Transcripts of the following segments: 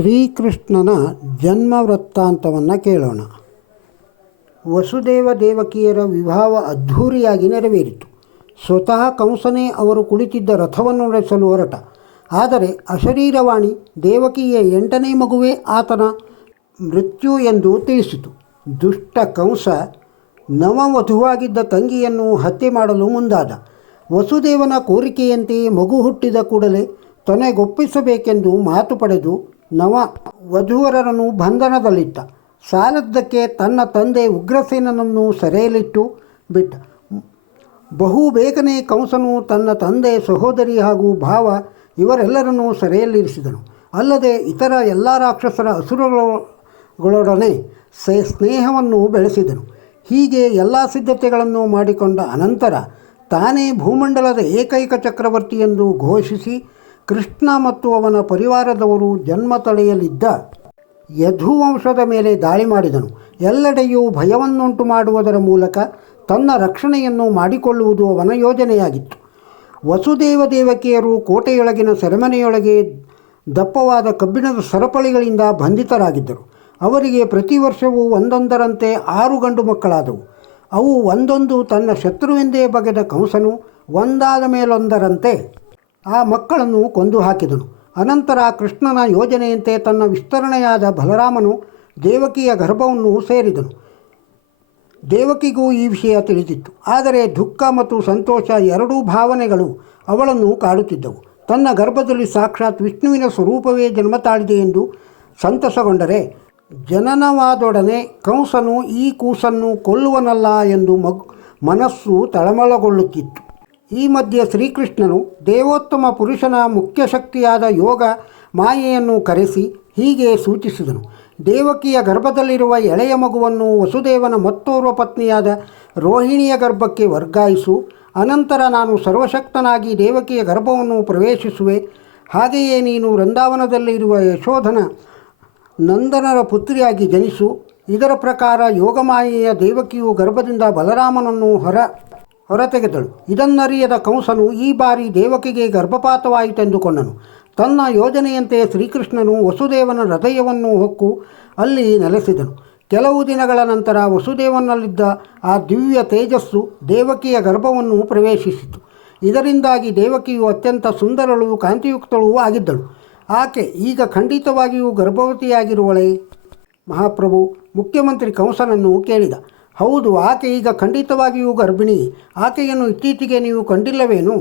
ಶ್ರೀಕೃಷ್ಣನ ಜನ್ಮ ವೃತ್ತಾಂತವನ್ನು ಕೇಳೋಣ. ವಸುದೇವ ದೇವಕಿಯರ ವಿವಾಹ ಅದ್ಧೂರಿಯಾಗಿ ನೆರವೇರಿತು. ಸ್ವತಃ ಕಂಸನೇ ಅವರು ಕುಳಿತಿದ್ದ ರಥವನ್ನು ನಡೆಸಲು ಹೊರಟ. ಆದರೆ ಅಶರೀರವಾಣಿ ದೇವಕಿಯ ಎಂಟನೇ ಮಗುವೇ ಆತನ ಮೃತ್ಯು ಎಂದು ತಿಳಿಸಿತು. ದುಷ್ಟ ಕಂಸ ನವವಧುವಾಗಿದ್ದ ತಂಗಿಯನ್ನು ಹತ್ಯೆ ಮಾಡಲು ಮುಂದಾದ. ವಸುದೇವನ ಕೋರಿಕೆಯಂತೆಯೇ ಮಗು ಹುಟ್ಟಿದ ಕೂಡಲೇ ತೊನೆಗೊಪ್ಪಿಸಬೇಕೆಂದು ಮಾತು ಪಡೆದು ನವ ವಧುವರರನ್ನು ಬಂಧನದಲ್ಲಿಟ್ಟ. ಸಾಲದ್ದಕ್ಕೆ ತನ್ನ ತಂದೆ ಉಗ್ರಸೇನನನ್ನು ಸೆರೆಯಲಿಟ್ಟು ಬಿಟ್ಟ. ಬಹು ಬೇಗನೆ ಕಂಸನು ತನ್ನ ತಂದೆ ಸಹೋದರಿ ಹಾಗೂ ಭಾವ ಇವರೆಲ್ಲರನ್ನೂ ಸೆರೆಯಲ್ಲಿರಿಸಿದನು. ಅಲ್ಲದೆ ಇತರ ಎಲ್ಲ ರಾಕ್ಷಸರ ಅಸುರಗಳೊಡನೆ ಸ್ನೇಹವನ್ನು ಬೆಳೆಸಿದನು. ಹೀಗೆ ಎಲ್ಲ ಸಿದ್ಧತೆಗಳನ್ನು ಮಾಡಿಕೊಂಡ ಅನಂತರ ತಾನೇ ಭೂಮಂಡಲದ ಏಕೈಕ ಚಕ್ರವರ್ತಿ ಎಂದು ಘೋಷಿಸಿ ಕೃಷ್ಣ ಮತ್ತು ಅವನ ಪರಿವಾರದವರು ಜನ್ಮ ತಳೆಯಲಿದ್ದ ಯಧುವಂಶದ ಮೇಲೆ ದಾಳಿ ಮಾಡಿದನು. ಎಲ್ಲೆಡೆಯೂ ಭಯವನ್ನುಂಟು ಮಾಡುವುದರ ಮೂಲಕ ತನ್ನ ರಕ್ಷಣೆಯನ್ನು ಮಾಡಿಕೊಳ್ಳುವುದು ಅವನ ಯೋಜನೆಯಾಗಿತ್ತು. ವಸುದೇವ ದೇವಕಿಯರು ಕೋಟೆಯೊಳಗಿನ ಸೆರೆಮನೆಯೊಳಗೆ ದಪ್ಪವಾದ ಕಬ್ಬಿಣದ ಸರಪಳಿಗಳಿಂದ ಬಂಧಿತರಾಗಿದ್ದರು. ಅವರಿಗೆ ಪ್ರತಿ ವರ್ಷವೂ ಒಂದೊಂದರಂತೆ ಆರು ಗಂಡು ಮಕ್ಕಳಾದವು. ಅವು ಒಂದೊಂದು ತನ್ನ ಶತ್ರುವೆಂದೇ ಬಗೆದ ಕಂಸನು, ಒಂದಾದ ಮೇಲೊಂದರಂತೆ. ಆ ಮಕ್ಕಳನ್ನು ಕೊಂದು ಹಾಕಿದನು. ಅನಂತರ ಕೃಷ್ಣನ ಯೋಜನೆಯಂತೆ ತನ್ನ ವಿಸ್ತರಣೆಯಾದ ಬಲರಾಮನು ದೇವಕಿಯ ಗರ್ಭವನ್ನು ಸೇರಿದನು. ದೇವಕಿಗೂ ಈ ವಿಷಯ ತಿಳಿದಿತ್ತು. ಆದರೆ ದುಃಖ ಮತ್ತು ಸಂತೋಷ ಎರಡೂ ಭಾವನೆಗಳು ಅವಳನ್ನು ಕಾಡುತ್ತಿದ್ದವು. ತನ್ನ ಗರ್ಭದಲ್ಲಿ ಸಾಕ್ಷಾತ್ ವಿಷ್ಣುವಿನ ಸ್ವರೂಪವೇ ಜನ್ಮ ತಾಳಿದೆ ಎಂದು ಸಂತಸಗೊಂಡರೆ, ಜನನವಾದೊಡನೆ ಕಂಸನು ಈ ಕೂಸನ್ನು ಕೊಲ್ಲುವನಲ್ಲ ಎಂದು ಮಗ್, ಮನಸ್ಸು ತಳಮಳಗೊಳ್ಳುತ್ತಿತ್ತು. ಈ ಮಧ್ಯೆ ಶ್ರೀಕೃಷ್ಣನು ದೇವೋತ್ತಮ ಪುರುಷನ ಮುಖ್ಯ ಶಕ್ತಿಯಾದ ಯೋಗ ಮಾಯೆಯನ್ನು ಕರೆಸಿ ಹೀಗೆ ಸೂಚಿಸಿದನು. ದೇವಕಿಯ ಗರ್ಭದಲ್ಲಿರುವ ಎಳೆಯ ಮಗುವನ್ನು ವಸುದೇವನ ಮತ್ತೋರ್ವ ಪತ್ನಿಯಾದ ರೋಹಿಣಿಯ ಗರ್ಭಕ್ಕೆ ವರ್ಗಾಯಿಸು. ಅನಂತರ ನಾನು ಸರ್ವಶಕ್ತನಾಗಿ ದೇವಕಿಯ ಗರ್ಭವನ್ನು ಪ್ರವೇಶಿಸುವೆ. ಹಾಗೆಯೇ ನೀನು ವೃಂದಾವನದಲ್ಲಿರುವ ಯಶೋಧನ ನಂದನರ ಪುತ್ರಿಯಾಗಿ ಜನಿಸು. ಇದರ ಪ್ರಕಾರ ಯೋಗಮಾಯೆಯ ದೇವಕಿಯು ಗರ್ಭದಿಂದ ಬಲರಾಮನನ್ನು ಹೊರ ಹೊರತೆಗೆದಳು. ಇದನ್ನರಿಯದ ಕಂಸನು ಈ ಬಾರಿ ದೇವಕಿಗೆ ಗರ್ಭಪಾತವಾಯಿತೆಂದುಕೊಂಡನು. ತನ್ನ ಯೋಜನೆಯಂತೆ ಶ್ರೀಕೃಷ್ಣನು ವಸುದೇವನ ಹೃದಯವನ್ನು ಹೊಕ್ಕು ಅಲ್ಲಿ ನೆಲೆಸಿದನು. ಕೆಲವು ದಿನಗಳ ನಂತರ ವಸುದೇವನಲ್ಲಿದ್ದ ಆ ದಿವ್ಯ ತೇಜಸ್ಸು ದೇವಕಿಯ ಗರ್ಭವನ್ನು ಪ್ರವೇಶಿಸಿತು. ಇದರಿಂದಾಗಿ ದೇವಕಿಯು ಅತ್ಯಂತ ಸುಂದರಳು ಕಾಂತಿಯುಕ್ತಳೂ ಆಗಿದ್ದಳು. ಆಕೆ ಈಗ ಖಂಡಿತವಾಗಿಯೂ ಗರ್ಭವತಿಯಾಗಿರುವಳೆ? ಮಹಾಪ್ರಭು ಮುಖ್ಯಮಂತ್ರಿ ಕಂಸನನ್ನು ಕೇಳಿದ. ಹೌದು, ಆಕೆ ಈಗ ಖಂಡಿತವಾಗಿಯೂ ಗರ್ಭಿಣಿ. ಆಕೆಯನ್ನು ಇತ್ತೀಚೆಗೆ ನೀವು ಕಂಡಿಲ್ಲವೇನು?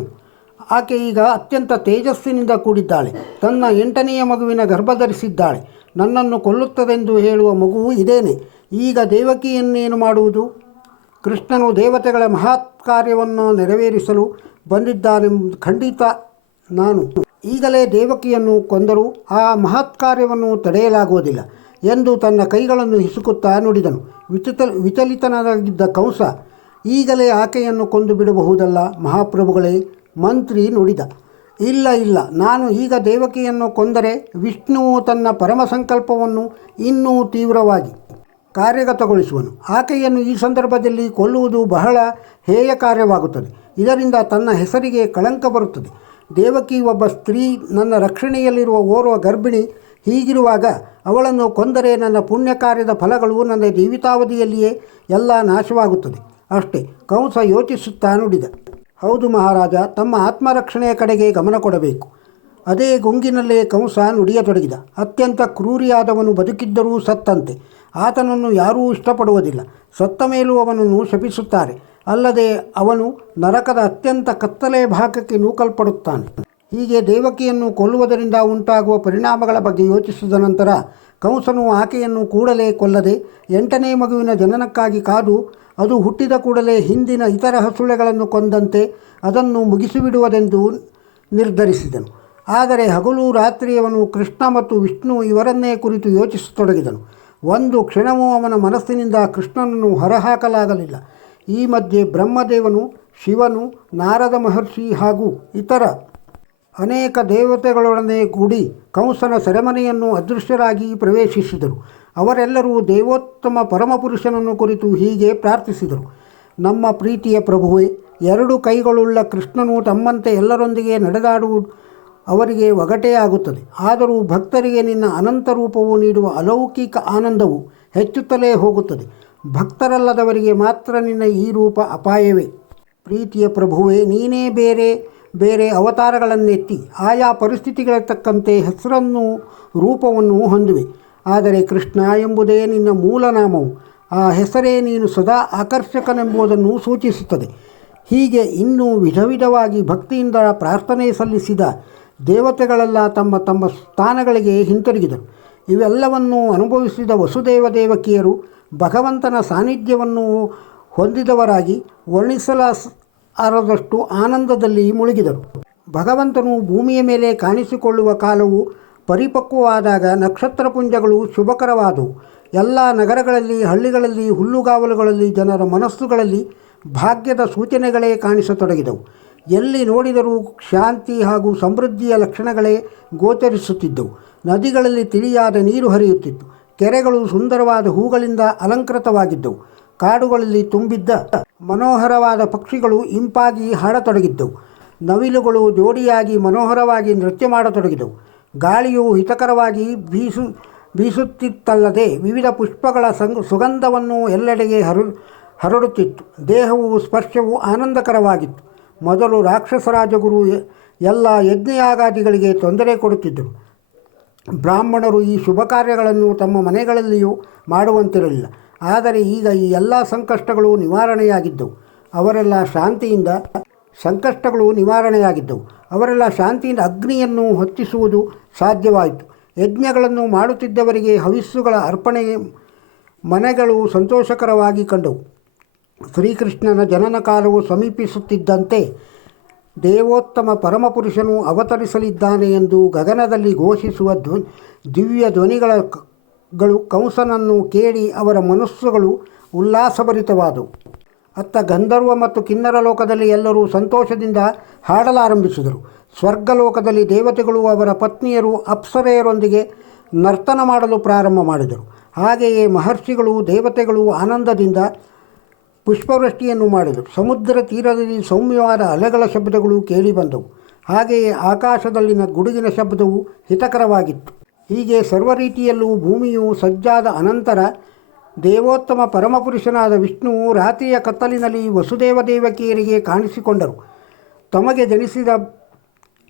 ಆಕೆ ಈಗ ಅತ್ಯಂತ ತೇಜಸ್ಸಿನಿಂದ ಕೂಡಿದ್ದಾಳೆ. ತನ್ನ ಎಂಟನೆಯ ಮಗುವಿನ ಗರ್ಭಧರಿಸಿದ್ದಾಳೆ. ನನ್ನನ್ನು ಕೊಲ್ಲುತ್ತದೆಂದು ಹೇಳುವ ಮಗುವು ಇದೇನೆ. ಈಗ ದೇವಕಿಯನ್ನೇನು ಮಾಡುವುದು? ಕೃಷ್ಣನು ದೇವತೆಗಳ ಮಹತ್ ಕಾರ್ಯವನ್ನು ನೆರವೇರಿಸಲು ಬಂದಿದ್ದಾನೆಂಬ ಖಂಡಿತ ನಾನು. ಈಗಲೇ ದೇವಕಿಯನ್ನು ಕೊಂದರೂ ಆ ಮಹತ್ ಕಾರ್ಯವನ್ನು ತಡೆಯಲಾಗುವುದಿಲ್ಲ. ಎಂದು ತನ್ನ ಕೈಗಳನ್ನು ಹಿಸುಕುತ್ತಾ ನುಡಿದನು. ವಿಚಿತ ವಿಚಲಿತನಾಗಿದ್ದ ಕಂಸ ಈಗಲೇ ಆಕೆಯನ್ನು ಕೊಂದು ಬಿಡಬಹುದಲ್ಲ? ಮಹಾಪ್ರಭುಗಳೇ, ಮಂತ್ರಿ ನುಡಿದ. ಇಲ್ಲ ಇಲ್ಲ, ನಾನು ಈಗ ದೇವಕಿಯನ್ನು ಕೊಂದರೆ ವಿಷ್ಣುವು ತನ್ನ ಪರಮ ಸಂಕಲ್ಪವನ್ನು ಇನ್ನೂ ತೀವ್ರವಾಗಿ ಕಾರ್ಯಗತಗೊಳಿಸುವನು. ಆಕೆಯನ್ನು ಈ ಸಂದರ್ಭದಲ್ಲಿ ಕೊಲ್ಲುವುದು ಬಹಳ ಹೇಯ ಕಾರ್ಯವಾಗುತ್ತದೆ. ಇದರಿಂದ ತನ್ನ ಹೆಸರಿಗೆ ಕಳಂಕ ಬರುತ್ತದೆ. ದೇವಕಿ ಒಬ್ಬ ಸ್ತ್ರೀ ನನ್ನ ರಕ್ಷಣೆಯಲ್ಲಿರುವ ಓರ್ವ ಗರ್ಭಿಣಿ ಹೀಗಿರುವಾಗ ಅವಳನ್ನು ಕೊಂದರೆ ನನ್ನ ಪುಣ್ಯ ಕಾರ್ಯದ ಫಲಗಳು ನನ್ನ ಜೀವಿತಾವಧಿಯಲ್ಲಿಯೇ ಎಲ್ಲ ನಾಶವಾಗುತ್ತದೆ. ಅಷ್ಟೇ, ಕಂಸ ಯೋಚಿಸುತ್ತಾ ನುಡಿದ. ಹೌದು ಮಹಾರಾಜ, ತಮ್ಮ ಆತ್ಮರಕ್ಷಣೆಯ ಕಡೆಗೆ ಗಮನ ಕೊಡಬೇಕು. ಅದೇ ಗುಂಗಿನಲ್ಲೇ ಕಂಸ ನುಡಿಯತೊಡಗಿದ. ಅತ್ಯಂತ ಕ್ರೂರಿಯಾದವನು ಬದುಕಿದ್ದರೂ ಸತ್ತಂತೆ. ಆತನನ್ನು ಯಾರೂ ಇಷ್ಟಪಡುವುದಿಲ್ಲ. ಸತ್ತ ಮೇಲೂ ಅವನನ್ನು ಶಪಿಸುತ್ತಾರೆ. ಅಲ್ಲದೆ ಅವನು ನರಕದ ಅತ್ಯಂತ ಕತ್ತಲೆ ಭಾಗಕ್ಕೆ ನೂಕಲ್ಪಡುತ್ತಾನೆ. ಹೀಗೆ ದೇವಕಿಯನ್ನು ಕೊಲ್ಲುವುದರಿಂದ ಉಂಟಾಗುವ ಪರಿಣಾಮಗಳ ಬಗ್ಗೆ ಯೋಚಿಸಿದ ನಂತರ ಕಂಸನು ಆಕೆಯನ್ನು ಕೂಡಲೇ ಕೊಲ್ಲದೆ ಎಂಟನೇ ಮಗುವಿನ ಜನನಕ್ಕಾಗಿ ಕಾದು ಅದು ಹುಟ್ಟಿದ ಕೂಡಲೇ ಹಿಂದಿನ ಇತರ ಹಸುಳೆಗಳನ್ನು ಕೊಂದಂತೆ ಅದನ್ನು ಮುಗಿಸಿಬಿಡುವುದೆಂದು ನಿರ್ಧರಿಸಿದನು. ಆದರೆ ಹಗಲು ರಾತ್ರಿಯವನು ಕೃಷ್ಣ ಮತ್ತು ವಿಷ್ಣು ಇವರನ್ನೇ ಕುರಿತು ಯೋಚಿಸತೊಡಗಿದನು. ಒಂದು ಕ್ಷಣವೂ ಅವನ ಮನಸ್ಸಿನಿಂದ ಕೃಷ್ಣನನ್ನು ಹೊರಹಾಕಲಾಗಲಿಲ್ಲ. ಈ ಮಧ್ಯೆ ಬ್ರಹ್ಮದೇವನು, ಶಿವನು, ನಾರದ ಮಹರ್ಷಿ ಹಾಗೂ ಇತರ ಅನೇಕ ದೇವತೆಗಳೊಡನೆ ಕೂಡಿ ಕಂಸನ ಸೆರೆಮನೆಯನ್ನು ಅದೃಶ್ಯರಾಗಿ ಪ್ರವೇಶಿಸಿದರು. ಅವರೆಲ್ಲರೂ ದೇವೋತ್ತಮ ಪರಮಪುರುಷನನ್ನು ಕುರಿತು ಹೀಗೆ ಪ್ರಾರ್ಥಿಸಿದರು. ನಮ್ಮ ಪ್ರೀತಿಯ ಪ್ರಭುವೆ, ಎರಡು ಕೈಗಳುಳ್ಳ ಕೃಷ್ಣನು ತಮ್ಮಂತೆ ಎಲ್ಲರೊಂದಿಗೆ ನಡೆದಾಡುವ ಅವರಿಗೆ ಒಗಟೆಯಾಗುತ್ತದೆ. ಆದರೂ ಭಕ್ತರಿಗೆ ನಿನ್ನ ಅನಂತ ರೂಪವು ನೀಡುವ ಅಲೌಕಿಕ ಆನಂದವು ಹೆಚ್ಚುತ್ತಲೇ ಹೋಗುತ್ತದೆ. ಭಕ್ತರಲ್ಲದವರಿಗೆ ಮಾತ್ರ ನಿನ್ನ ಈ ರೂಪ ಅಪಾಯವೇ. ಪ್ರೀತಿಯ ಪ್ರಭುವೆ, ನೀನೇ ಬೇರೆ ಬೇರೆ ಅವತಾರಗಳನ್ನೆತ್ತಿ ಆಯಾ ಪರಿಸ್ಥಿತಿಗಳ ತಕ್ಕಂತೆ ಹೆಸರನ್ನು ರೂಪವನ್ನು ಹೊಂದಿವೆ. ಆದರೆ ಕೃಷ್ಣ ಎಂಬುದೇ ನಿನ್ನ ಮೂಲನಾಮವು ಆ ಹೆಸರೇ ನೀನು ಸದಾ ಆಕರ್ಷಕನೆಂಬುದನ್ನು ಸೂಚಿಸುತ್ತದೆ. ಹೀಗೆ ಇನ್ನೂ ವಿಧ ವಿಧವಾಗಿ ಭಕ್ತಿಯಿಂದ ಪ್ರಾರ್ಥನೆ ಸಲ್ಲಿಸಿದ ದೇವತೆಗಳೆಲ್ಲ ತಮ್ಮ ತಮ್ಮ ಸ್ಥಾನಗಳಿಗೆ ಹಿಂತಿರುಗಿದರು. ಇವೆಲ್ಲವನ್ನು ಅನುಭವಿಸಿದ ವಸುದೇವ ದೇವಕಿಯರು ಭಗವಂತನ ಸಾನ್ನಿಧ್ಯವನ್ನು ಹೊಂದಿದವರಾಗಿ ವರ್ಣಿಸಲಾರದಷ್ಟು ಆನಂದದಲ್ಲಿ ಮುಳುಗಿದರು. ಭಗವಂತನು ಭೂಮಿಯ ಮೇಲೆ ಕಾಣಿಸಿಕೊಳ್ಳುವ ಕಾಲವು ಪರಿಪಕ್ವವಾದಾಗ ನಕ್ಷತ್ರಪುಂಜಗಳು ಶುಭಕರವಾದವು. ಎಲ್ಲ ನಗರಗಳಲ್ಲಿ, ಹಳ್ಳಿಗಳಲ್ಲಿ, ಹುಲ್ಲುಗಾವಲುಗಳಲ್ಲಿ ಜನರ ಮನಸ್ಸುಗಳಲ್ಲಿ ಭಾಗ್ಯದ ಸೂಚನೆಗಳೇ ಕಾಣಿಸತೊಡಗಿದವು. ಎಲ್ಲಿ ನೋಡಿದರೂ ಶಾಂತಿ ಹಾಗೂ ಸಮೃದ್ಧಿಯ ಲಕ್ಷಣಗಳೇ ಗೋಚರಿಸುತ್ತಿದ್ದವು. ನದಿಗಳಲ್ಲಿ ತಿಳಿಯಾದ ನೀರು ಹರಿಯುತ್ತಿತ್ತು. ಕೆರೆಗಳು ಸುಂದರವಾದ ಹೂಗಳಿಂದ ಅಲಂಕೃತವಾಗಿದ್ದವು. ಕಾಡುಗಳಲ್ಲಿ ತುಂಬಿದ್ದ ಮನೋಹರವಾದ ಪಕ್ಷಿಗಳು ಇಂಪಾಗಿ ಹಾಡತೊಡಗಿದ್ದವು. ನವಿಲುಗಳು ಜೋಡಿಯಾಗಿ ಮನೋಹರವಾಗಿ ನೃತ್ಯ ಮಾಡತೊಡಗಿದವು. ಗಾಳಿಯು ಹಿತಕರವಾಗಿ ಬೀಸು, ಬೀಸುತ್ತಿತ್ತಲ್ಲದೆ ವಿವಿಧ ಪುಷ್ಪಗಳ ಸಂಗ್, ಸುಗಂಧವನ್ನು ಎಲ್ಲೆಡೆಗೆ ಹರು, ಹರಡುತ್ತಿತ್ತು. ದೇಹವು ಸ್ಪರ್ಶವು ಆನಂದಕರವಾಗಿತ್ತು. ಮೊದಲು ರಾಕ್ಷಸರಾಜಗುರು ಎಲ್ಲ ಯಜ್ಞಯಾಗಾದಿಗಳಿಗೆ ತೊಂದರೆ ಕೊಡುತ್ತಿದ್ದರು. ಬ್ರಾಹ್ಮಣರು ಈ ಶುಭ ಕಾರ್ಯಗಳನ್ನು ತಮ್ಮ ಮನೆಗಳಲ್ಲಿಯೂ ಮಾಡುವಂತಿರಲಿಲ್ಲ. ಆದರೆ ಈಗ ಈ ಎಲ್ಲ ಸಂಕಷ್ಟಗಳು ನಿವಾರಣೆಯಾಗಿದ್ದವು. ಅವರೆಲ್ಲ ಶಾಂತಿಯಿಂದ ಸಂಕಷ್ಟಗಳು ನಿವಾರಣೆಯಾಗಿದ್ದವು. ಅವರೆಲ್ಲ ಶಾಂತಿಯಿಂದ ಅಗ್ನಿಯನ್ನು ಹೊತ್ತಿಸುವುದು ಸಾಧ್ಯವಾಯಿತು. ಯಜ್ಞಗಳನ್ನು ಮಾಡುತ್ತಿದ್ದವರಿಗೆ ಹವಿಸ್ಸುಗಳ ಅರ್ಪಣೆ ಮನೆಗಳು ಸಂತೋಷಕರವಾಗಿ ಕಂಡವು. ಶ್ರೀಕೃಷ್ಣನ ಜನನ ಕಾಲವು ಸಮೀಪಿಸುತ್ತಿದ್ದಂತೆ ದೇವೋತ್ತಮ ಪರಮಪುರುಷನು ಅವತರಿಸಲಿದ್ದಾನೆ ಎಂದು ಗಗನದಲ್ಲಿ ಘೋಷಿಸುವ ಧ್ವನಿ, ದಿವ್ಯ ಧ್ವನಿಗಳ ಗಳು ಕಂಸನನ್ನು ಕೇಳಿ ಅವರ ಮನಸ್ಸುಗಳು ಉಲ್ಲಾಸಭರಿತವಾದವು. ಅತ್ತ ಗಂಧರ್ವ ಮತ್ತು ಕಿನ್ನರ ಲೋಕದಲ್ಲಿ ಎಲ್ಲರೂ ಸಂತೋಷದಿಂದ ಹಾಡಲಾರಂಭಿಸಿದರು. ಸ್ವರ್ಗಲೋಕದಲ್ಲಿ ದೇವತೆಗಳು ಅವರ ಪತ್ನಿಯರು ಅಪ್ಸರೆಯರೊಂದಿಗೆ ನರ್ತನ ಮಾಡಲು ಪ್ರಾರಂಭ ಮಾಡಿದರು. ಹಾಗೆಯೇ ಮಹರ್ಷಿಗಳು ದೇವತೆಗಳು ಆನಂದದಿಂದ ಪುಷ್ಪವೃಷ್ಟಿಯನ್ನು ಮಾಡಿದರು. ಸಮುದ್ರ ತೀರದಲ್ಲಿ ಸೌಮ್ಯವಾದ ಅಲೆಗಳ ಶಬ್ದಗಳು ಕೇಳಿಬಂದವು ಹಾಗೆಯೇ ಆಕಾಶದಲ್ಲಿನ ಗುಡುಗಿನ ಶಬ್ದವು ಹಿತಕರವಾಗಿತ್ತು. ಹೀಗೆ ಸರ್ವ ರೀತಿಯಲ್ಲೂ ಭೂಮಿಯು ಸಜ್ಜಾದ ಅನಂತರ ದೇವೋತ್ತಮ ಪರಮಪುರುಷನಾದ ವಿಷ್ಣುವು ರಾತ್ರಿಯ ಕತ್ತಲಿನಲ್ಲಿ ವಸುದೇವ ದೇವಕಿಯರಿಗೆ ಕಾಣಿಸಿಕೊಂಡರು. ತಮಗೆ ಜನಿಸಿದ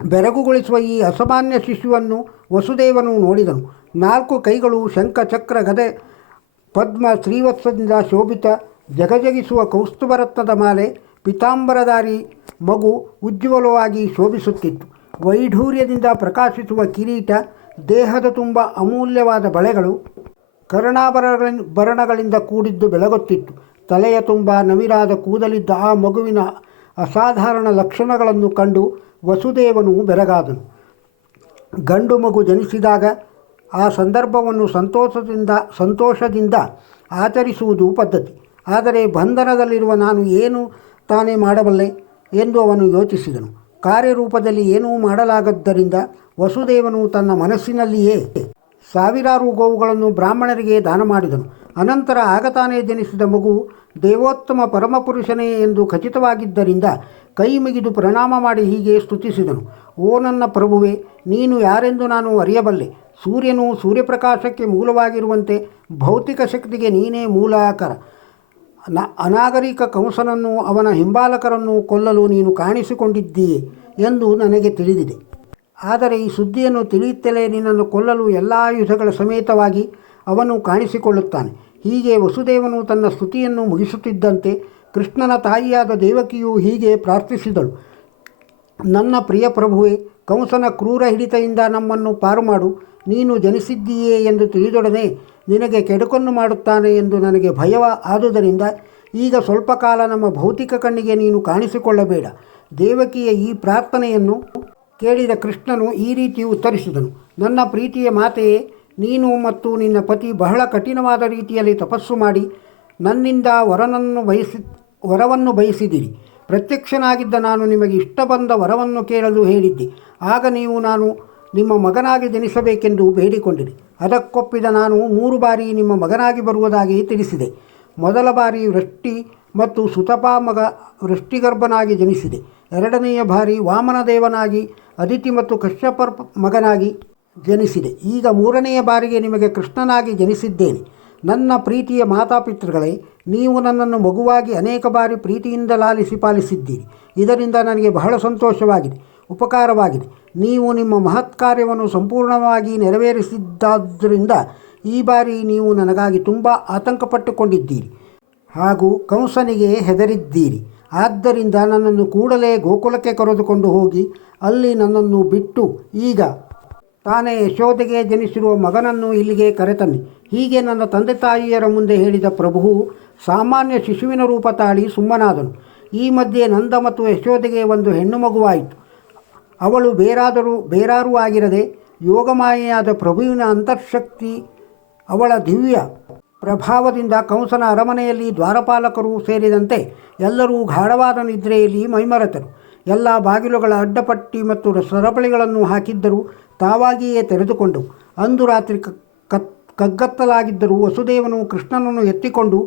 ಬೆರಗುಗೊಳಿಸುವ ಈ ಅಸಾಮಾನ್ಯ ಶಿಶುವನ್ನು ವಸುದೇವನು ನೋಡಿದನು. ನಾಲ್ಕು ಕೈಗಳು ಶಂಖ, ಚಕ್ರ, ಗದೆ, ಪದ್ಮ, ಶ್ರೀವತ್ಸದಿಂದ ಶೋಭಿತ, ಜಗಜಗಿಸುವ ಕೌಸ್ತುಭರತ್ನದ ಮಾಲೆ ಪಿತಾಂಬರಧಾರಿ ಮಗು ಉಜ್ವಲವಾಗಿ ಶೋಭಿಸುತ್ತಿತ್ತು. ವೈಢೂರ್ಯದಿಂದ ಪ್ರಕಾಶಿಸುವ ಕಿರೀಟ ದೇಹದ ತುಂಬ ಅಮೂಲ್ಯವಾದ ಬಳೆಗಳು ಕರ್ಣಾಭರಣಗಳಿಂದ ಭರಣಗಳಿಂದ ಕೂಡಿದ್ದು ಬೆಳಗುತ್ತಿತ್ತು. ತಲೆಯ ತುಂಬ ನವಿರಾದ ಕೂದಲಿದ್ದ ಆ ಮಗುವಿನ ಅಸಾಧಾರಣ ಲಕ್ಷಣಗಳನ್ನು ಕಂಡು ವಸುದೇವನು ಬೆರಗಾದನು. ಗಂಡು ಮಗು ಜನಿಸಿದಾಗ ಆ ಸಂದರ್ಭವನ್ನು ಸಂತೋಷದಿಂದ ಸಂತೋಷದಿಂದ ಆಚರಿಸುವುದು ಪದ್ಧತಿ. ಆದರೆ ಬಂಧನದಲ್ಲಿರುವ ನಾನು ಏನು ತಾನೇ ಮಾಡಬಲ್ಲೆ ಎಂದು ಅವನು ಯೋಚಿಸಿದನು. ಕಾರ್ಯರೂಪದಲ್ಲಿ ಏನೂ ಮಾಡಲಾಗದ್ದರಿಂದ ವಸುದೇವನು ತನ್ನ ಮನಸ್ಸಿನಲ್ಲಿಯೇ ಸಾವಿರಾರು ಗೋವುಗಳನ್ನು ಬ್ರಾಹ್ಮಣರಿಗೆ ದಾನ ಮಾಡಿದನು. ಅನಂತರ ಆಗತಾನೇ ಜನಿಸಿದ ಮಗು ದೇವೋತ್ತಮ ಪರಮಪುರುಷನೇ ಎಂದು ಖಚಿತವಾಗಿದ್ದರಿಂದ ಕೈ ಮುಗಿದು ಪ್ರಣಾಮ ಮಾಡಿ ಹೀಗೆ ಸ್ತುತಿಸಿದನು. ಓ ನನ್ನ ಪ್ರಭುವೆ, ನೀನು ಯಾರೆಂದು ನಾನು ಅರಿಯಬಲ್ಲೆ. ಸೂರ್ಯನು ಸೂರ್ಯಪ್ರಕಾಶಕ್ಕೆ ಮೂಲವಾಗಿರುವಂತೆ ಭೌತಿಕ ಶಕ್ತಿಗೆ ನೀನೇ ಮೂಲಾಕರ. ನ ಅನಾಗರಿಕ ಕಂಸನನ್ನು ಅವನ ಹಿಂಬಾಲಕರನ್ನು ಕೊಲ್ಲಲು ನೀನು ಕಾಣಿಸಿಕೊಂಡಿದ್ದೀಯೆ. ಎಂದು ನನಗೆ ತಿಳಿದಿದೆ. ಆದರೆ ಈ ಸುದ್ದಿಯನ್ನು ತಿಳಿಯುತ್ತಲೇ ನಿನ್ನನ್ನು ಕೊಲ್ಲಲು ಎಲ್ಲ ಆಯುಧಗಳ ಸಮೇತವಾಗಿ ಅವನು ಕಾಣಿಸಿಕೊಳ್ಳುತ್ತಾನೆ. ಹೀಗೆ ವಸುದೇವನು ತನ್ನ ಸ್ತುತಿಯನ್ನು ಮುಗಿಸುತ್ತಿದ್ದಂತೆ ಕೃಷ್ಣನ ತಾಯಿಯಾದ ದೇವಕಿಯು ಹೀಗೆ ಪ್ರಾರ್ಥಿಸಿದಳು. ನನ್ನ ಪ್ರಿಯ ಪ್ರಭುವೆ, ಕಂಸನ ಕ್ರೂರ ಹಿಡಿತದಿಂದ ನಮ್ಮನ್ನು ಪಾರು ಮಾಡು. ನೀನು ಜನಿಸಿದ್ದೀಯೇ ಎಂದು ತಿಳಿದೊಡನೆ ನಿನಗೆ ಕೆಡುಕನ್ನು ಮಾಡುತ್ತಾನೆ ಎಂದು ನನಗೆ ಭಯವ ಆದುದರಿಂದ ಈಗ ಸ್ವಲ್ಪ ಕಾಲ ನಮ್ಮ ಭೌತಿಕ ಕಣ್ಣಿಗೆ ನೀನು ಕಾಣಿಸಿಕೊಳ್ಳಬೇಡ. ದೇವಕಿಯ ಈ ಪ್ರಾರ್ಥನೆಯನ್ನು ಕೇಳಿದ ಕೃಷ್ಣನು ಈ ರೀತಿ ಉತ್ತರಿಸಿದನು. ನನ್ನ ಪ್ರೀತಿಯ ಮಾತೆಯೇ, ನೀನು ಮತ್ತು ನಿನ್ನ ಪತಿ ಬಹಳ ಕಠಿಣವಾದ ರೀತಿಯಲ್ಲಿ ತಪಸ್ಸು ಮಾಡಿ ನನ್ನಿಂದ ವರನನ್ನು ಬಯಸಿ, ವರವನ್ನು ಬಯಸಿದಿರಿ. ಪ್ರತ್ಯಕ್ಷನಾಗಿದ್ದ ನಾನು ನಿಮಗೆ ಇಷ್ಟ ಬಂದ ವರವನ್ನು ಕೇಳಲು ಹೇಳಿದ್ದೆ. ಆಗ ನೀವು ನಾನು ನಿಮ್ಮ ಮಗನಾಗಿ ಜನಿಸಬೇಕೆಂದು ಬೇಡಿಕೊಂಡಿರಿ. ಅದಕ್ಕೊಪ್ಪಿದ ನಾನು ಮೂರು ಬಾರಿ ನಿಮ್ಮ ಮಗನಾಗಿ ಬರುವುದಾಗಿ ತಿಳಿಸಿದೆ. ಮೊದಲ ಬಾರಿ ವೃಷ್ಟಿ ಮತ್ತು ಸುತಪಾ ಮಗ ವೃಷ್ಟಿಗರ್ಭನಾಗಿ ಜನಿಸಿದೆ. ಎರಡನೆಯ ಬಾರಿ ವಾಮನ ದೇವನಾಗಿ ಅದಿತಿ ಮತ್ತು ಕಶ್ಯಪರ ಮಗನಾಗಿ ಜನಿಸಿದೆ. ಈಗ ಮೂರನೆಯ ಬಾರಿಗೆ ನಿಮಗೆ ಕೃಷ್ಣನಾಗಿ ಜನಿಸಿದ್ದೇನೆ. ನನ್ನ ಪ್ರೀತಿಯ ಮಾತಾಪಿತೃಗಳೇ, ನೀವು ನನ್ನನ್ನು ಮಗುವಾಗಿ ಅನೇಕ ಬಾರಿ ಪ್ರೀತಿಯಿಂದ ಲಾಲಿಸಿ ಪಾಲಿಸಿದ್ದೀರಿ. ಇದರಿಂದ ನನಗೆ ಬಹಳ ಸಂತೋಷವಾಗಿದೆ, ಉಪಕಾರವಾಗಿದೆ. ನೀವು ನಿಮ್ಮ ಮಹತ್ ಕಾರ್ಯವನ್ನು ಸಂಪೂರ್ಣವಾಗಿ ನೆರವೇರಿಸಿದ್ದಾದ್ದರಿಂದ ಈ ಬಾರಿ ನೀವು ನನಗಾಗಿ ತುಂಬ ಆತಂಕಪಟ್ಟುಕೊಂಡಿದ್ದೀರಿ. ಹಾಗೂ ಕಂಸನಿಗೆ ಹೆದರಿದ್ದೀರಿ. ಆದ್ದರಿಂದ ನನ್ನನ್ನು ಕೂಡಲೇ ಗೋಕುಲಕ್ಕೆ ಕರೆದುಕೊಂಡು ಹೋಗಿ, ಅಲ್ಲಿ ನನ್ನನ್ನು ಬಿಟ್ಟು ಈಗ ತಾನೇ ಯಶೋಧೆಗೆ ಜನಿಸಿರುವ ಮಗನನ್ನು ಇಲ್ಲಿಗೆ ಕರೆತನ್ನಿ. ಹೀಗೆ ನನ್ನ ತಂದೆ ತಾಯಿಯರ ಮುಂದೆ ಹೇಳಿದ ಪ್ರಭುವು ಸಾಮಾನ್ಯ ಶಿಶುವಿನ ರೂಪ ತಾಳಿ ಸುಮ್ಮನಾದನು. ಈ ಮಧ್ಯೆ ನಂದ ಮತ್ತು ಯಶೋಧೆಗೆ ಒಂದು ಹೆಣ್ಣು ಮಗುವಾಯಿತು. ಅವಳು ಬೇರಾದರೂ, ಬೇರಾರೂ ಆಗಿರದೆ ಯೋಗಮಾಯೆಯಾದ ಪ್ರಭುವಿನ ಅಂತರ್ಶಕ್ತಿ ಅವಳ ದಿವ್ಯ ಪ್ರಭಾವದಿಂದ ಕಂಸನ ಅರಮನೆಯಲ್ಲಿ ದ್ವಾರಪಾಲಕರು ಸೇರಿದಂತೆ ಎಲ್ಲರೂ ಗಾಢವಾದ ನಿದ್ರೆಯಲ್ಲಿ ಮೈಮರೆತರು. ಎಲ್ಲ ಬಾಗಿಲುಗಳ ಅಡ್ಡಪಟ್ಟಿ ಮತ್ತು ಸರಪಳಿಗಳನ್ನು ಹಾಕಿದ್ದರೂ ತಾವಾಗಿಯೇ ತೆರೆದುಕೊಂಡು ಅಂದು ರಾತ್ರಿ ಕಗ್ಗತ್ತಲಾಗಿದ್ದರೂ ವಸುದೇವನು ಕೃಷ್ಣನನ್ನು ಎತ್ತಿಕೊಂಡು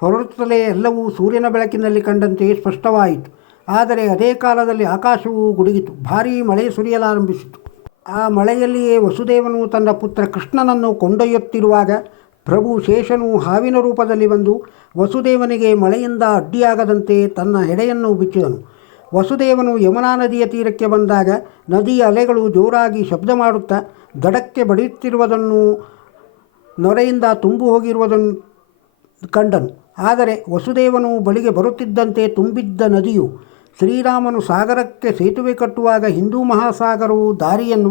ಹೊರಡುತ್ತಲೇ ಎಲ್ಲವೂ ಸೂರ್ಯನ ಬೆಳಕಿನಲ್ಲಿ ಕಂಡಂತೆ ಸ್ಪಷ್ಟವಾಯಿತು. ಆದರೆ ಅದೇ ಕಾಲದಲ್ಲಿ ಆಕಾಶವು ಗುಡುಗಿತು. ಭಾರೀ ಮಳೆ ಸುರಿಯಲಾರಂಭಿಸಿತು. ಆ ಮಳೆಯಲ್ಲಿಯೇ ವಸುದೇವನು ತನ್ನ ಪುತ್ರ ಕೃಷ್ಣನನ್ನು ಕೊಂಡೊಯ್ಯುತ್ತಿರುವಾಗ ಪ್ರಭು ಶೇಷನು ಹಾವಿನ ರೂಪದಲ್ಲಿ ಬಂದು ವಸುದೇವನಿಗೆ ಮಳೆಯಿಂದ ಅಡ್ಡಿಯಾಗದಂತೆ ತನ್ನ ಹೆಡೆಯನ್ನು ಬಿಚ್ಚಿದನು. ವಸುದೇವನು ಯಮುನಾ ನದಿಯ ತೀರಕ್ಕೆ ಬಂದಾಗ ನದಿಯ ಅಲೆಗಳು ಜೋರಾಗಿ ಶಬ್ದ ಮಾಡುತ್ತಾ ದಡಕ್ಕೆ ಬಡಿಯುತ್ತಿರುವುದನ್ನು, ನೊರೆಯಿಂದ ತುಂಬು ಹೋಗಿರುವುದನ್ನು ಕಂಡನು. ಆದರೆ ವಸುದೇವನು ಬಳಿಗೆ ಬರುತ್ತಿದ್ದಂತೆ ತುಂಬಿದ್ದ ನದಿಯು ಶ್ರೀರಾಮನು ಸಾಗರಕ್ಕೆ ಸೇತುವೆ ಕಟ್ಟುವಾಗ ಹಿಂದೂ ಮಹಾಸಾಗರವು ದಾರಿಯನ್ನು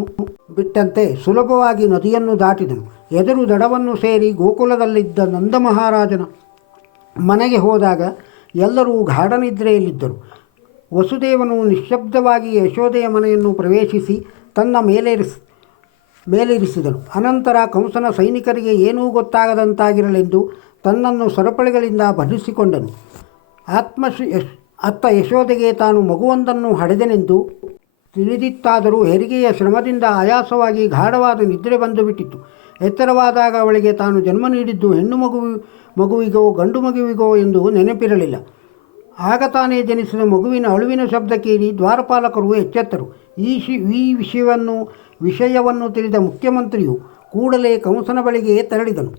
ಬಿಟ್ಟಂತೆ ಸುಲಭವಾಗಿ ನದಿಯನ್ನು ದಾಟಿದನು. ಎದುರು ದಡವನ್ನು ಸೇರಿ ಗೋಕುಲದಲ್ಲಿದ್ದ ನಂದ ಮಹಾರಾಜನ ಮನೆಗೆ ಹೋದಾಗ ಎಲ್ಲರೂ ಗಾಢನಿದ್ರೆಯಲ್ಲಿದ್ದರು. ವಸುದೇವನು ನಿಶ್ಶಬ್ದವಾಗಿ ಯಶೋದೆಯ ಮನೆಯನ್ನು ಪ್ರವೇಶಿಸಿ ತನ್ನ ಮೇಲೇರಿಸಿ, ಮೇಲೇರಿಸಿದನು. ಅನಂತರ ಕಂಸನ ಸೈನಿಕರಿಗೆ ಏನೂ ಗೊತ್ತಾಗದಂತಾಗಿರಲೆಂದು ತನ್ನನ್ನು ಸರಪಳಿಗಳಿಂದ ಬಂಧಿಸಿಕೊಂಡನು. ಆತ್ಮಶ್ರೀ ಯಶ್ ಅತ್ತ ಯಶೋದೆಗೆ ತಾನು ಮಗುವೊಂದನ್ನು ಹಡೆದನೆಂದು ತಿಳಿದಿತ್ತಾದರೂ ಹೆರಿಗೆಯ ಶ್ರಮದಿಂದ ಆಯಾಸವಾಗಿ ಗಾಢವಾದ ನಿದ್ರೆ ಬಂದು ಬಿಟ್ಟಿತು ಎತ್ತರವಾದಾಗ ಅವಳಿಗೆ ತಾನು ಜನ್ಮ ನೀಡಿದ್ದು ಹೆಣ್ಣು ಮಗು, ಮಗುವಿಗೋ, ಗಂಡು ಮಗುವಿಗೋ ಎಂದು ನೆನಪಿರಲಿಲ್ಲ. ಆಗ ತಾನೇ ಜನಿಸಿದ ಮಗುವಿನ ಅಳುವಿನ ಶಬ್ದ ಕೇಳಿ ದ್ವಾರಪಾಲಕರು ಎಚ್ಚೆತ್ತರು. ಈ ಶಿ, ಈ ವಿಷಯವನ್ನು ವಿಷಯವನ್ನು ತಿಳಿದ ಮುಖ್ಯಮಂತ್ರಿಯು ಕೂಡಲೇ ಕಂಸನ ಬಳಿಗೆ ತೆರಳಿದನು.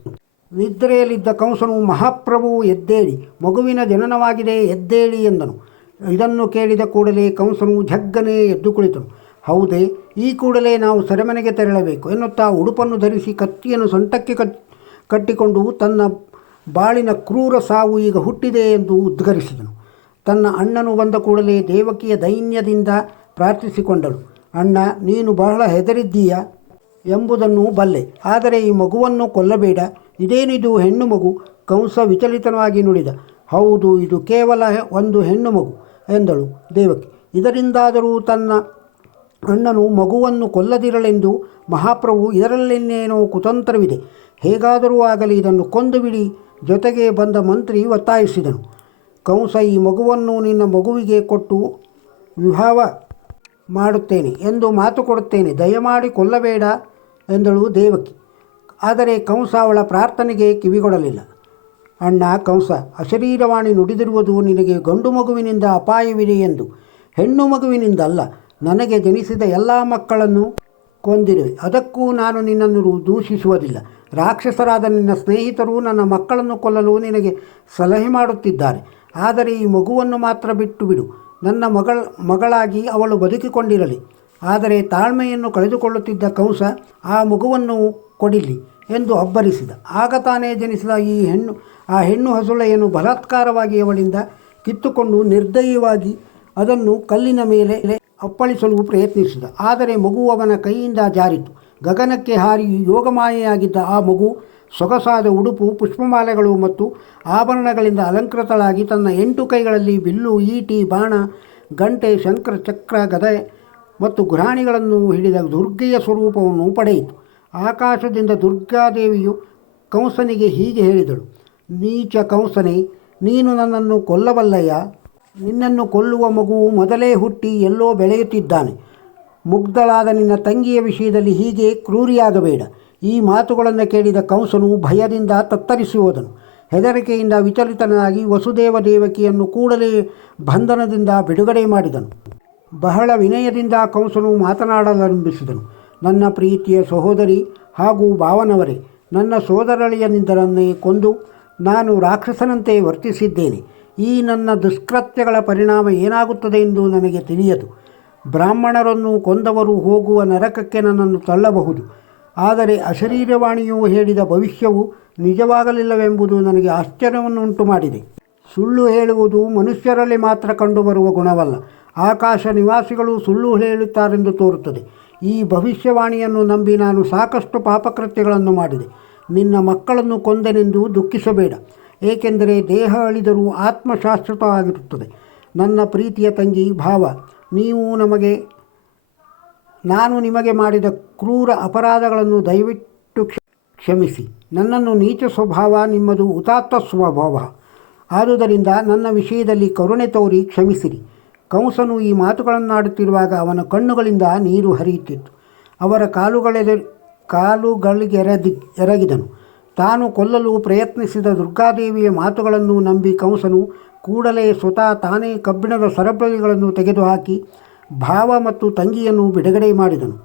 ನಿದ್ರೆಯಲ್ಲಿದ್ದ ಕಂಸನು, ಮಹಾಪ್ರಭು, ಎದ್ದೇಳಿ, ಮಗುವಿನ ಜನನವಾಗಿದೆ, ಎದ್ದೇಳಿ ಎಂದನು. ಇದನ್ನು ಕೇಳಿದ ಕೂಡಲೇ ಕಂಸನು ಜಗ್ಗನೆ ಎದ್ದು ಕುಳಿತನು. ಹೌದೇ, ಈ ಕೂಡಲೇ ನಾವು ಸೆರೆಮನೆಗೆ ತೆರಳಬೇಕು ಎನ್ನುತ್ತಾ ಉಡುಪನ್ನು ಧರಿಸಿ ಕತ್ತಿಯನ್ನು ಸೊಂಟಕ್ಕೆ ಕಟ್, ಕಟ್ಟಿಕೊಂಡು ತನ್ನ ಬಾಳಿನ ಕ್ರೂರ ಸಾವು ಈಗ ಹುಟ್ಟಿದೆ ಎಂದು ಉದ್ಗರಿಸಿದನು. ತನ್ನ ಅಣ್ಣನು ಬಂದ ಕೂಡಲೇ ದೇವಕಿಯ ದೈನ್ಯದಿಂದ ಪ್ರಾರ್ಥಿಸಿಕೊಂಡಳು. ಅಣ್ಣ, ನೀನು ಬಹಳ ಹೆದರಿದ್ದೀಯ? ಎಂಬುದನ್ನು ಬಲ್ಲೆ. ಆದರೆ ಈ ಮಗುವನ್ನು ಕೊಲ್ಲಬೇಡ. ಇದೇನಿದು ಹೆಣ್ಣು ಮಗು? ಕಂಸ ವಿಚಲಿತನವಾಗಿ ನುಡಿದ. ಹೌದು, ಇದು ಕೇವಲ ಒಂದು ಹೆಣ್ಣು ಮಗು ಎಂದಳು ದೇವಕಿ. ಇದರಿಂದಾದರೂ ತನ್ನ ಅಣ್ಣನು ಮಗುವನ್ನು ಕೊಲ್ಲದಿರಲೆಂದು ಮಹಾಪ್ರಭು ಇದರಲ್ಲಿನ್ನೇನೋ ಕುತಂತ್ರವಿದೆ. ಹೇಗಾದರೂ ಆಗಲಿ ಇದನ್ನು ಕೊಂದು ಬಿಡಿ ಜೊತೆಗೆ ಬಂದ ಮಂತ್ರಿ ಒತ್ತಾಯಿಸಿದನು. ಕಂಸ ಈ ಮಗುವನ್ನು ನಿನ್ನ ಮಗುವಿಗೆ ಕೊಟ್ಟು ವಿವಾಹ ಮಾಡುತ್ತೇನೆ ಎಂದು ಮಾತು ಕೊಡುತ್ತೇನೆ. ದಯಮಾಡಿ ಕೊಲ್ಲಬೇಡ ಎಂದಳು ದೇವಕಿ. ಆದರೆ ಕಂಸ ಅವಳ ಪ್ರಾರ್ಥನೆಗೆ ಕಿವಿಗೊಡಲಿಲ್ಲ. ಅಣ್ಣ, ಕಂಸ, ಅಶರೀರವಾಣಿ ನುಡಿದಿರುವುದು ನಿನಗೆ ಗಂಡು ಮಗುವಿನಿಂದ ಅಪಾಯವಿದೆ ಎಂದು. ಹೆಣ್ಣು ಮಗುವಿನಿಂದ ಅಲ್ಲ, ನನಗೆ ಜನಿಸಿದ ಎಲ್ಲ ಮಕ್ಕಳನ್ನು ಕೊಂದಿರುವೆ ಅದಕ್ಕೂ ನಾನು ನಿನ್ನನ್ನು ದೂಷಿಸುವುದಿಲ್ಲ. ರಾಕ್ಷಸರಾದ ನಿನ್ನ ಸ್ನೇಹಿತರು ನನ್ನ ಮಕ್ಕಳನ್ನು ಕೊಲ್ಲಲು ನಿನಗೆ ಸಲಹೆ ಮಾಡುತ್ತಿದ್ದಾರೆ. ಆದರೆ ಈ ಮಗುವನ್ನು ಮಾತ್ರ ಬಿಟ್ಟು ಬಿಡು ನನ್ನ ಮಗಳ, ಮಗಳಾಗಿ ಅವಳು ಬದುಕಿಕೊಂಡಿರಲಿ. ಆದರೆ ತಾಳ್ಮೆಯನ್ನು ಕಳೆದುಕೊಳ್ಳುತ್ತಿದ್ದ ಕಂಸ ಆ ಮಗುವನ್ನು ಕೊಡಿಲಿ ಎಂದು ಅಬ್ಬರಿಸಿದ. ಆಗ ತಾನೇ ಜನಿಸಿದ ಈ ಹೆಣ್ಣು, ಆ ಹೆಣ್ಣು ಹಸುಳೆಯನ್ನು ಬಲಾತ್ಕಾರವಾಗಿ ಅವಳಿಂದ ಕಿತ್ತುಕೊಂಡು ನಿರ್ದಯವಾಗಿ ಅದನ್ನು ಕಲ್ಲಿನ ಮೇಲೆ ಅಪ್ಪಳಿಸಲು ಪ್ರಯತ್ನಿಸಿದ. ಆದರೆ ಮಗು ಅವನ ಕೈಯಿಂದ ಜಾರಿತು. ಗಗನಕ್ಕೆ ಹಾರಿ ಯೋಗಮಾಯೆಯಾಗಿದ್ದ ಆ ಮಗು ಸೊಗಸಾದ ಉಡುಪು, ಪುಷ್ಪಮಾಲೆಗಳು ಮತ್ತು ಆಭರಣಗಳಿಂದ ಅಲಂಕೃತಳಾಗಿ ತನ್ನ ಎಂಟು ಕೈಗಳಲ್ಲಿ ಬಿಲ್ಲು, ಈಟಿ, ಬಾಣ, ಗಂಟೆ, ಶಂಕರ ಚಕ್ರ, ಗದೆ ಮತ್ತು ಗುರಾಣಿಗಳನ್ನು ಹಿಡಿದ ದುರ್ಗೆಯ ಸ್ವರೂಪವನ್ನು ಪಡೆಯಿತು. ಆಕಾಶದಿಂದ ದುರ್ಗಾದೇವಿಯು ಕಂಸನಿಗೆ ಹೀಗೆ ಹೇಳಿದಳು, ನೀಚ ಕಂಸನೇ, ನೀನು ನನ್ನನ್ನು ಕೊಲ್ಲಬಲ್ಲಯ್ಯ. ನಿನ್ನನ್ನು ಕೊಲ್ಲುವ ಮಗುವು ಮೊದಲೇ ಹುಟ್ಟಿ ಎಲ್ಲೋ ಬೆಳೆಯುತ್ತಿದ್ದಾನೆ. ಮುಗ್ಧಳಾದ ನಿನ್ನ ತಂಗಿಯ ವಿಷಯದಲ್ಲಿ ಹೀಗೆ ಕ್ರೂರಿಯಾಗಬೇಡ. ಈ ಮಾತುಗಳನ್ನು ಕೇಳಿದ ಕಂಸನು ಭಯದಿಂದ ತತ್ತರಿಸಿ ಹೋದನು. ಹೆದರಿಕೆಯಿಂದ ವಿಚಲಿತನಾಗಿ ವಸುದೇವ ದೇವಕಿಯನ್ನು ಕೂಡಲೇ ಬಂಧನದಿಂದ ಬಿಡುಗಡೆ ಮಾಡಿದನು. ಬಹಳ ವಿನಯದಿಂದ ಕಂಸನು ಮಾತನಾಡಲಾರಂಭಿಸಿದನು. ನನ್ನ ಪ್ರೀತಿಯ ಸಹೋದರಿ ಹಾಗೂ ಭಾವನವರೇ, ನನ್ನ ಸೋದರಳಿಯನಿಂದರನ್ನೇ ಕೊಂದು ನಾನು ರಾಕ್ಷಸನಂತೆ ವರ್ತಿಸಿದ್ದೇನೆ. ಈ ನನ್ನ ದುಷ್ಕೃತ್ಯಗಳ ಪರಿಣಾಮ ಏನಾಗುತ್ತದೆ ಎಂದು ನನಗೆ ತಿಳಿಯದು. ಬ್ರಾಹ್ಮಣರನ್ನು ಕೊಂದವರು ಹೋಗುವ ನರಕಕ್ಕೆ ನನ್ನನ್ನು ತಳ್ಳಬಹುದು. ಆದರೆ ಅಶರೀರವಾಣಿಯು ಹೇಳಿದ ಭವಿಷ್ಯವು ನಿಜವಾಗಲಿಲ್ಲವೆಂಬುದು ನನಗೆ ಆಶ್ಚರ್ಯವನ್ನುಂಟು ಮಾಡಿದೆ ಸುಳ್ಳು ಹೇಳುವುದು ಮನುಷ್ಯರಲ್ಲಿ ಮಾತ್ರ ಕಂಡುಬರುವ ಗುಣವಲ್ಲ. ಆಕಾಶ ನಿವಾಸಿಗಳು ಸುಳ್ಳು ಹೇಳುತ್ತಾರೆಂದು ತೋರುತ್ತದೆ. ಈ ಭವಿಷ್ಯವಾಣಿಯನ್ನು ನಂಬಿ ನಾನು ಸಾಕಷ್ಟು ಪಾಪಕೃತ್ಯಗಳನ್ನು ಮಾಡಿದೆ. ನಿನ್ನ ಮಕ್ಕಳನ್ನು ಕೊಂದನೆಂದು ದುಃಖಿಸಬೇಡ. ಏಕೆಂದರೆ ದೇಹ ಅಳಿದರೂ ಆತ್ಮಶಾಶ್ವತವಾಗಿರುತ್ತದೆ ನನ್ನ ಪ್ರೀತಿಯ ತಂಗಿ, ಭಾವ, ನೀವು ನಮಗೆ, ನಾನು ನಿಮಗೆ ಮಾಡಿದ ಕ್ರೂರ ಅಪರಾಧಗಳನ್ನು ದಯವಿಟ್ಟು ಕ್ಷ- ಕ್ಷಮಿಸಿ. ನನ್ನನ್ನು ನೀಚ ಸ್ವಭಾವ, ನಿಮ್ಮದು ಉದಾತ್ತ ಸ್ವಭಾವ. ಆದುದರಿಂದ ನನ್ನ ವಿಷಯದಲ್ಲಿ ಕರುಣೆ ತೋರಿ ಕ್ಷಮಿಸಿರಿ. ಕಂಸನು ಈ ಮಾತುಗಳನ್ನಾಡುತ್ತಿರುವಾಗ ಅವನ ಕಣ್ಣುಗಳಿಂದ ನೀರು ಹರಿಯುತ್ತಿತ್ತು. ಅವರ ಕಾಲುಗಳೆದೆ ಕಾಲುಗಳಿಗೆರದಿ ಎರಗಿದನು. ತಾನು ಕೊಲ್ಲಲು ಪ್ರಯತ್ನಿಸಿದ ದುರ್ಗಾದೇವಿಯ ಮಾತುಗಳನ್ನು ನಂಬಿ ಕಂಸನು ಕೂಡಲೇ ಸ್ವತಃ ತಾನೇ ಕಬ್ಬಿಣದ ಸರಪಳಿಗಳನ್ನು ತೆಗೆದುಹಾಕಿ ಭಾವ ಮತ್ತು ತಂಗಿಯನ್ನು ಬಿಡುಗಡೆ ಮಾಡಿದನು.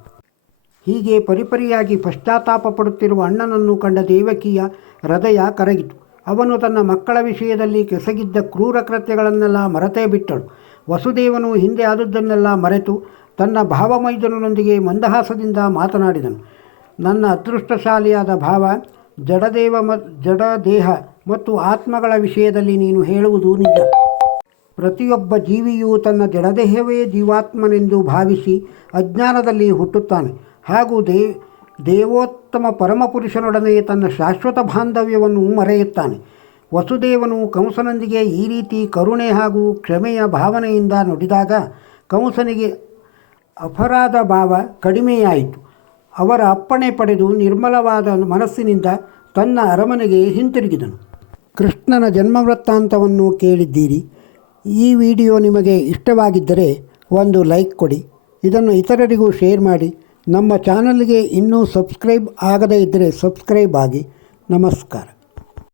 ಹೀಗೆ ಪರಿಪರಿಯಾಗಿ ಪಶ್ಚಾತ್ತಾಪ ಪಡುತ್ತಿರುವ ಅಣ್ಣನನ್ನು ಕಂಡ ದೇವಕಿಯ ಹೃದಯ ಕರಗಿತು. ಅವನು ತನ್ನ ಮಕ್ಕಳ ವಿಷಯದಲ್ಲಿ ಕೆಸಗಿದ್ದ ಕ್ರೂರ ಕೃತ್ಯಗಳನ್ನೆಲ್ಲ ಮರೆತೇ ಬಿಟ್ಟಳು. ವಸುದೇವನು ಹಿಂದೆ ಆದದ್ದನ್ನೆಲ್ಲ ಮರೆತು ತನ್ನ ಭಾವಮೈದನನೊಂದಿಗೆ ಮಂದಹಾಸದಿಂದ ಮಾತನಾಡಿದನು. ನನ್ನ ಅದೃಷ್ಟಶಾಲಿಯಾದ ಭಾವ, ಜಡದೇವ ಮ, ಜಡದೇಹ ಮತ್ತು ಆತ್ಮಗಳ ವಿಷಯದಲ್ಲಿ ನೀನು ಹೇಳುವುದು ನಿಜ. ಪ್ರತಿಯೊಬ್ಬ ಜೀವಿಯು ತನ್ನ ಜಡದೇಹವೇ ಜೀವಾತ್ಮನೆಂದು ಭಾವಿಸಿ ಅಜ್ಞಾನದಲ್ಲಿ ಹುಟ್ಟುತ್ತಾನೆ. ಹಾಗೂ ದೇ, ದೇವೋತ್ತಮ ಪರಮಪುರುಷನೊಡನೆ ತನ್ನ ಶಾಶ್ವತ ಬಾಂಧವ್ಯವನ್ನು ಮರೆಯುತ್ತಾನೆ. ವಸುದೇವನು ಕಂಸನೊಂದಿಗೆ ಈ ರೀತಿ ಕರುಣೆ ಹಾಗೂ ಕ್ಷಮೆಯ ಭಾವನೆಯಿಂದ ನುಡಿದಾಗ ಕಂಸನಿಗೆ ಅಪರಾಧ ಭಾವ ಕಡಿಮೆಯಾಯಿತು. ಅವರ ಅಪ್ಪಣೆ ಪಡೆದು ನಿರ್ಮಲವಾದ ಮನಸ್ಸಿನಿಂದ ತನ್ನ ಅರಮನೆಗೆ ಹಿಂತಿರುಗಿದನು. ಕೃಷ್ಣನ ಜನ್ಮವೃತ್ತಾಂತವನ್ನು ಕೇಳಿದ್ದೀರಿ. ಈ ವಿಡಿಯೋ ನಿಮಗೆ ಇಷ್ಟವಾಗಿದ್ದರೆ ಒಂದು ಲೈಕ್ ಕೊಡಿ. ಇದನ್ನು ಇತರರಿಗೂ ಶೇರ್ ಮಾಡಿ. ನಮ್ಮ ಚಾನಲ್ಗೆ ಇನ್ನೂ ಸಬ್ಸ್ಕ್ರೈಬ್ ಆಗದೇ ಇದ್ದರೆ ಸಬ್ಸ್ಕ್ರೈಬ್ ಆಗಿ. ನಮಸ್ಕಾರ.